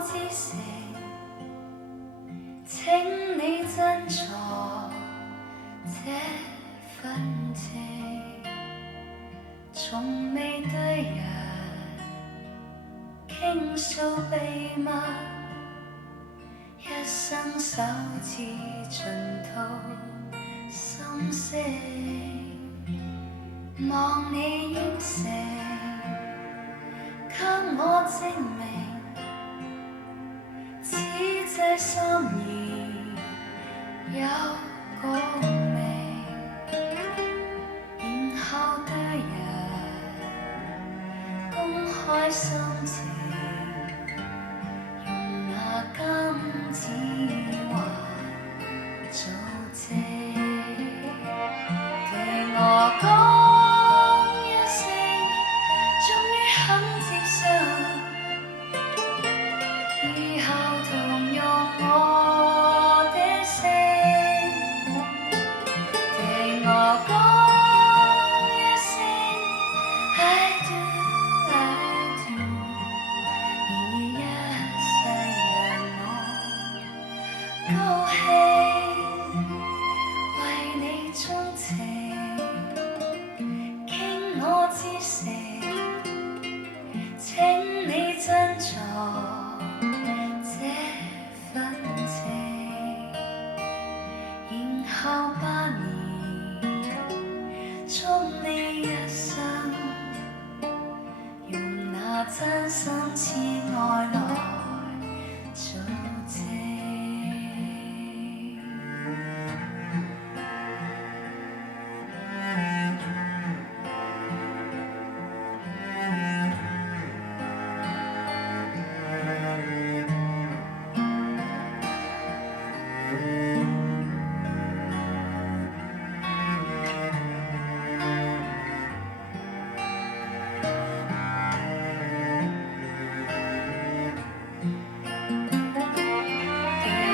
之誠，請你珍藏這份情，從未對人傾訴秘密，一生首次盡吐心聲，望你應承，給我證明，此際心意有共鳴，然後對人公開心情，用那金指環做證，對我講一聲，終於肯接受。以後同用我的聲，對我講一聲 I do I do， 願意一世讓我高興，為你鍾情，傾我至誠，請你珍藏這份情，然後8年，祝你一生，用那真心痴愛來做證。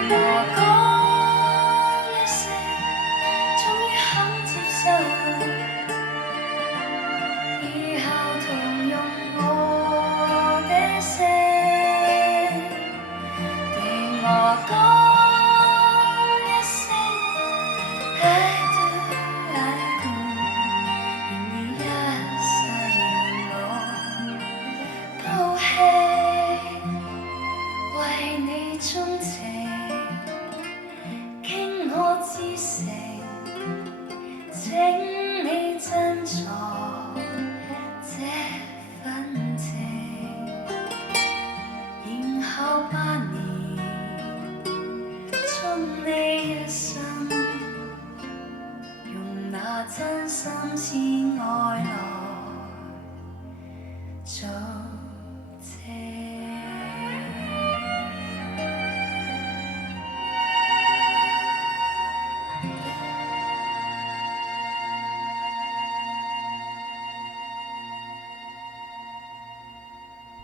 我講一聲，終於肯接受，以後同用我的聲，對我講一聲 I do I do， 願意一世讓我高興，為你鍾情，傾我至誠，請你珍藏。